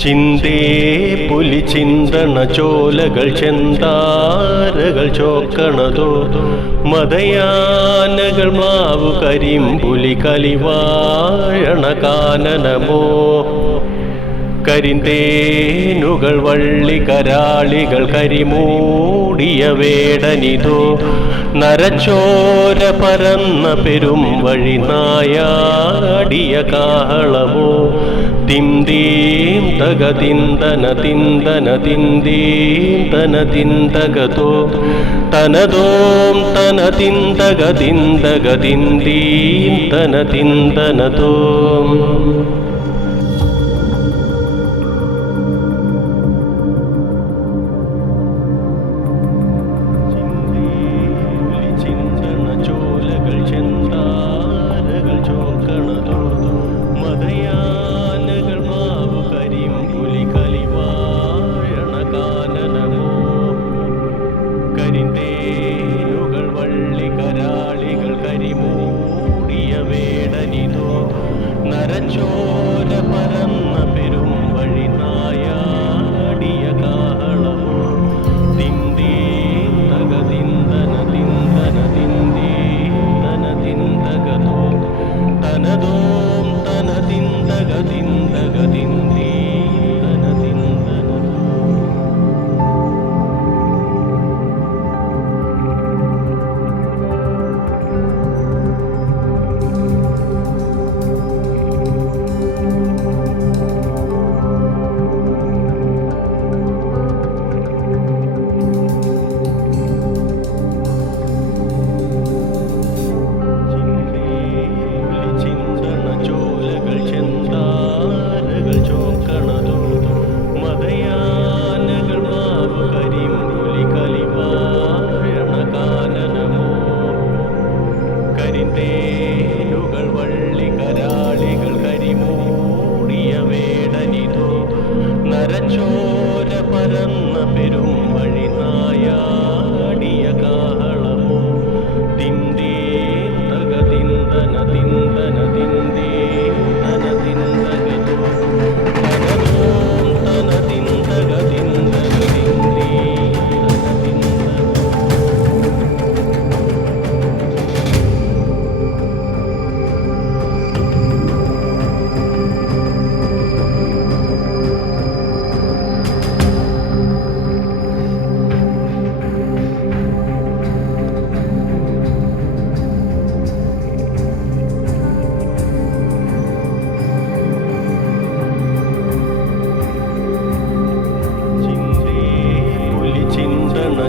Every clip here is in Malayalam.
ചിന്തേ പുലി ചിന്തണ ചോലകൾ ചെന്താരകൾ ചോക്കണതോ മതയാനകൾ മാവു കരിമ്പുലി കലിവാഴണ കാനനമോ കരിന്തേനുകൾ വള്ളി കരാളികൾ കരിമൂടിയ വേടനിതോ നരച്ചോര പരന്ന പെരും വഴി നായാടിയ കാഹളമോ തിന്തീം തകതിന്തന തിന്തന തിന്തീന്തന തിന്തകതോ തനതോം തന തിന്തകതിന്തക തിന്തീന്തന തിന്തനതോ കരിന്തേനുകൾ വള്ളി കരാളികൾ കരിമൂടിയ വേടനിതോ നരച്ചോര പരന്ന പെരും വഴി നായാടിയ കാഹളമോ തിന്തീം തകതിന്തന തിന്തന തിന്തീന്തന തിന്തകതോ തനതോം തന തിന്തക തിന്തക തിന്തീന്തന തിന്തനതോ. കരിന്തേനുകൾ വള്ളി കരാളികൾ കരിമൂടിയ വേടനിതോ നരച്ചോര പരന്ന പെരും വഴി നായാടിയ കാഹളമോ തിന്തീം തകതിന്തന തിന്തന തിന്തീന്തന തിന്തകതോ തനതോം തന തിന്തക തിന്തക തിന്തീന്തന തിന്തകതോ.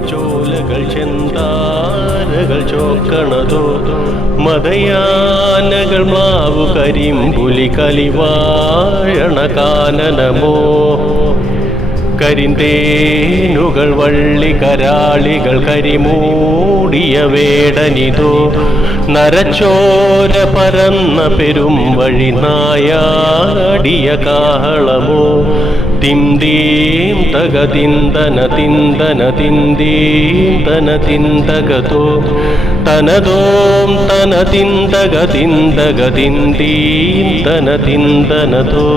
ചോലകൾ ചെന്താരകൾ ചോക്കണതോ മതയാനകൾ മാവു കരിമ്പുലി കലിവാഴണ കാനനമോ കരിന്തേനുകൾ വള്ളി കരാളികൾ കരിമൂടിയ വേടനിതോ നരച്ചോര പരന്ന പെരും വഴി നായാടിയ കാഹളമോ തിന്തീം തകതിന്തന തിന്തന തിന്തീന്തന തിന്തകതോ തനതോം തന തിന്തക തിന്തക തിന്തീന്തന തിന്തനതോ.